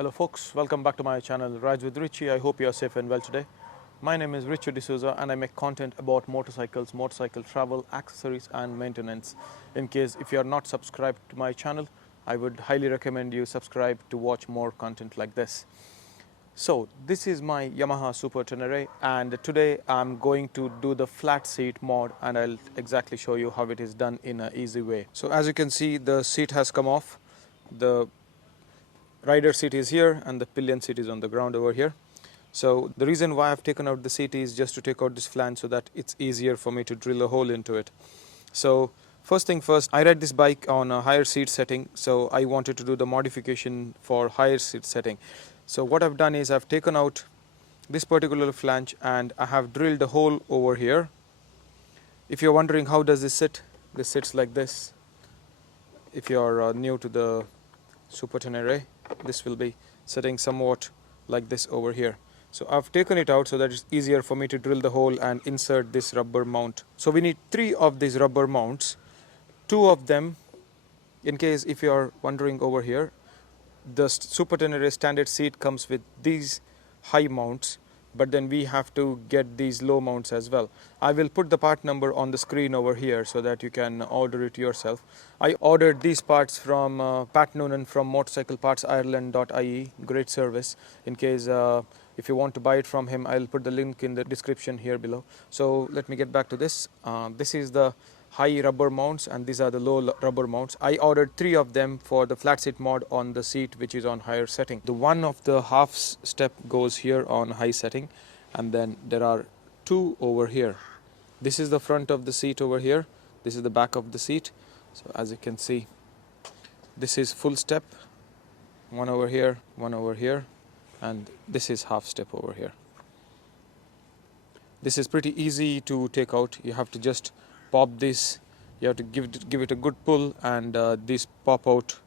Hello folks, welcome back to my channel Rides with Richie. I hope you are safe and well today. My name is Richie D'Souza and I make content about motorcycles, motorcycle travel, accessories and maintenance. In case if you are not subscribed to my channel, I would highly recommend you subscribe to watch more content like this. So this is my Yamaha Super Tenere and today I'm going to do the flat seat mod and I'll exactly show you how it is done in an easy way. So as you can see, the seat has come off. The rider seat is here and the pillion seat is on the ground over here. So the reason why I've taken out the seat is just to take out this flange so that it's easier for me to drill a hole into it. So first thing first, I ride this bike on a higher seat setting, so I wanted to do the modification for higher seat setting. So what I've done is I've taken out this particular flange and I have drilled a hole over here. If you're wondering how does this sits like this. If you're new to the Super Tenere, this will be sitting somewhat like this over here. So I've taken it out so that it's easier for me to drill the hole and insert this rubber mount. So we need 3 of these rubber mounts. 2 of them, in case if you are wondering over here, the Super Tenere standard seat comes with these high mounts, but then we have to get these low mounts as well. I will put the part number on the screen over here so that you can order it yourself. I ordered these parts from Pat Noonan from motorcyclepartsireland.ie. Great service. In case if you want to buy it from him, I'll put the link in the description here below. So let me get back to this. This is the high rubber mounts and these are the low rubber mounts. I ordered 3 of them for the flat seat mod on the seat which is on higher setting. The one of the half step goes here on high setting and then there are 2 over here. This is the front of the seat over here. This is the back of the seat. So as you can see, this is full step, one over here, and this is half step over here. This is pretty easy to take out. You have to just pop this, you have to give it a good pull and these pop out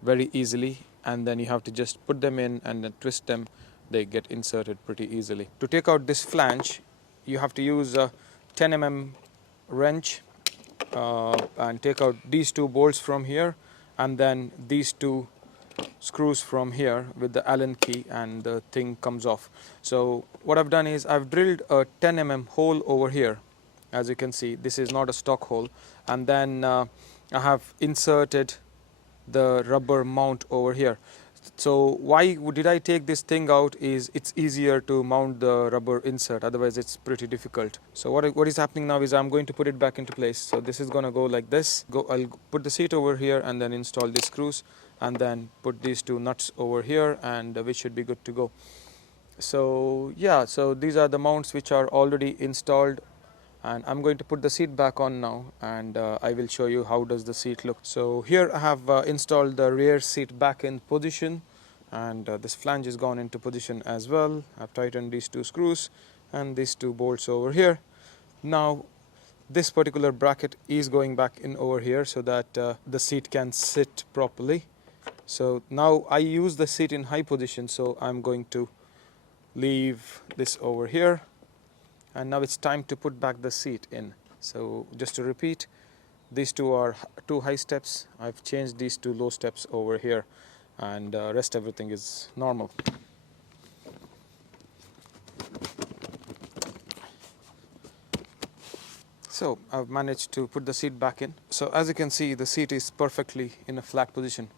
very easily, and then you have to just put them in and then twist them. They get inserted pretty easily. To take out this flange, you have to use a 10 mm wrench and take out these 2 bolts from here and then these 2 screws from here with the Allen key, and the thing comes off. So what I've done is I've drilled a 10 mm hole over here. As you can see, this is not a stock hole, and then I have inserted the rubber mount over here. So why did I take this thing out is it's easier to mount the rubber insert, otherwise it's pretty difficult. So what is happening now is I'm going to put it back into place. So this is going to go like this. I'll put the seat over here and then install these screws and then put these 2 nuts over here, and we should be good to go. So yeah, so these are the mounts which are already installed. And I'm going to put the seat back on now, and I will show you how does the seat look. So here I have installed the rear seat back in position, and this flange is gone into position as well. I've tightened these 2 screws and these 2 bolts over here. Now this particular bracket is going back in over here so that the seat can sit properly. So now I use the seat in high position, so I'm going to leave this over here. And now it's time to put back the seat in. So just to repeat, these 2 are 2 high steps. I've changed these 2 low steps over here, and rest everything is normal. So I've managed to put the seat back in. So as you can see, the seat is perfectly in a flat position.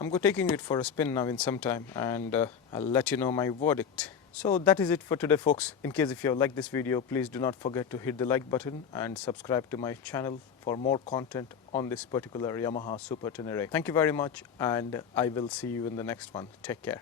I'm taking it for a spin now in some time, and I'll let you know my verdict. So that is it for today, folks. In case if you have liked this video, please do not forget to hit the like button and subscribe to my channel for more content on this particular Yamaha Super Tenere. Thank you very much, and I will see you in the next one. Take care.